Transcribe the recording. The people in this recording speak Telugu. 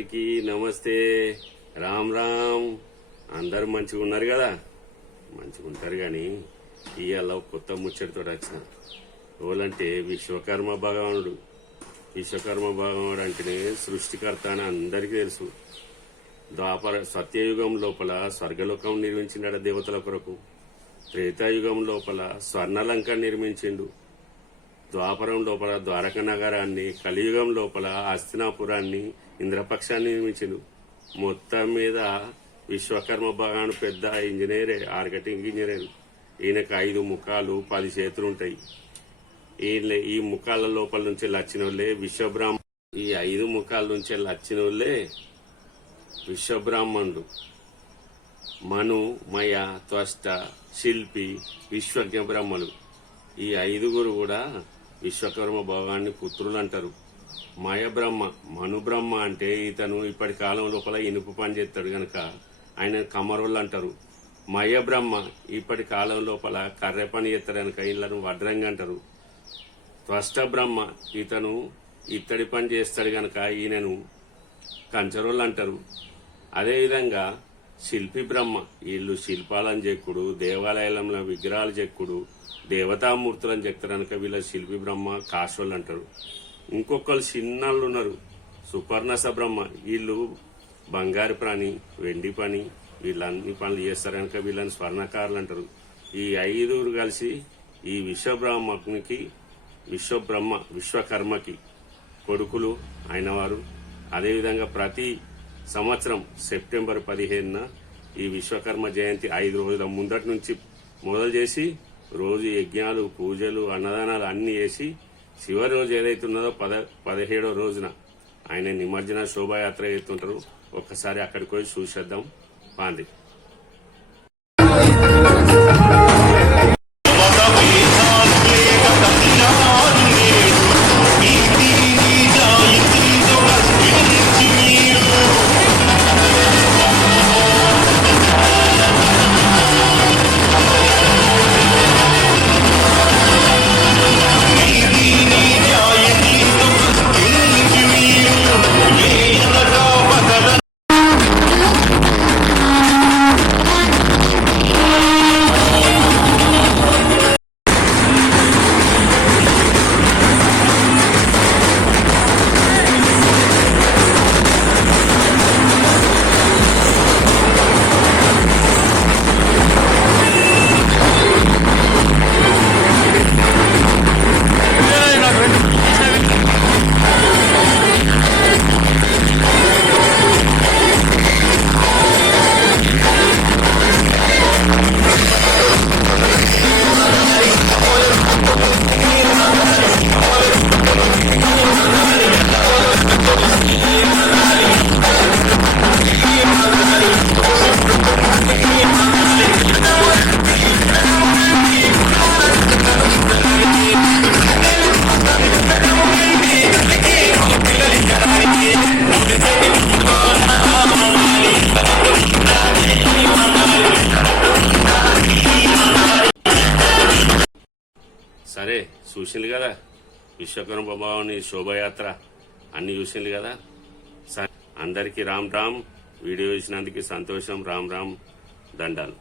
అందరికీ నమస్తే. రామ్ రామ్. అందరు మంచిగా ఉన్నారు కదా? మంచిగా ఉంటారు కానీ ఇవాళ కొత్త ముచ్చటితో వచ్చిన ఓలంటే విశ్వకర్మ భగవానుడు. విశ్వకర్మ భగవానుడు అంటేనే సృష్టికర్త అని అందరికీ తెలుసు. ద్వాపర సత్యయుగం లోపల స్వర్గలోకం నిర్మించిండ దేవతల కొరకు. త్రేతాయుగం లోపల స్వర్ణలంక నిర్మించిండు. ద్వాపరం లోపల ద్వారక నగరాన్ని, కలియుగం లోపల హస్తినాపురాన్ని, ఇంద్రపక్షాన్ని నిర్మించిండు. మొత్తం మీద విశ్వకర్మ భగవాను పెద్ద ఇంజనీరే, ఆర్కిటెక్ట్ ఇంజనీర్. ఈయనకు 5 ముఖాలు 10 చేతులుంటాయి. ఈ ముఖాల లోపల నుంచి వచ్చిన వాళ్ళే విశ్వబ్రాహ్మణులు. ఈ 5 ముఖాల నుంచి వచ్చిన వాళ్ళే విశ్వబ్రాహ్మణులు. మను, మయ, త్వష్ట, శిల్పి, విశ్వజ్ఞ బ్రహ్మలు. ఈ 5గురు కూడా విశ్వకర్మ భగవాన్ని పుత్రులు అంటారు. మయ బ్రహ్మ, మను బ్రహ్మ అంటే ఇతను ఇప్పటి కాలం లోపల ఇనుపు పని చేస్తాడు గనక ఆయన కమరోళ్ళు అంటారు. మయ బ్రహ్మ ఇప్పటి కాలం లోపల కర్రె పని చేస్తాడు గనక ఇళ్లను వడ్రంగి అంటారు. త్వష్ట బ్రహ్మ ఇతను ఇత్తడి పని చేస్తాడు గనక ఈయనను కంచరోళ్ళు అంటారు. అదేవిధంగా శిల్పి బ్రహ్మ వీళ్ళు శిల్పాలను చెక్కుడు, దేవాలయాలలో విగ్రహాలు చెక్కుడు, దేవతామూర్తులను చెక్తారనక వీళ్ళ శిల్పి బ్రహ్మ కాశోళ్ళు అంటారు. ఇంకొకరు చిన్నాళ్ళు ఉన్నారు, సుపర్ణస బ్రహ్మ. వీళ్ళు బంగారు ప్రాణి, వెండి పని, వీళ్ళన్ని పనులు చేస్తారనక వీళ్ళని స్వర్ణకారులు అంటారు. ఈ 5 కలిసి ఈ విశ్వబ్రహ్మకి, విశ్వకర్మకి కొడుకులు అయినవారు. అదేవిధంగా ప్రతి సంవత్సరం సెప్టెంబర్ 15న ఈ విశ్వకర్మ జయంతి 5 రోజుల ముందటి నుంచి మొదలు చేసి రోజు యజ్ఞాలు, పూజలు, అన్నదానాలు అన్ని చేసి చివరి రోజు ఏదైతే ఉన్నదో 17వ రోజున ఆయన నిమజ్జన శోభాయాత్ర చేస్తుంటారు. ఒక్కసారి అక్కడికి పోయి చూసేద్దాం పాండి. సరే, చూసింది కదా విశ్వకర్మ భగవాని శోభయాత్ర, అన్ని చూసింది కదా. అందరికీ రామ్ రామ్. వీడియో ఇచ్చినందుకు సంతోషం. రామ్ రామ్. దండాలు.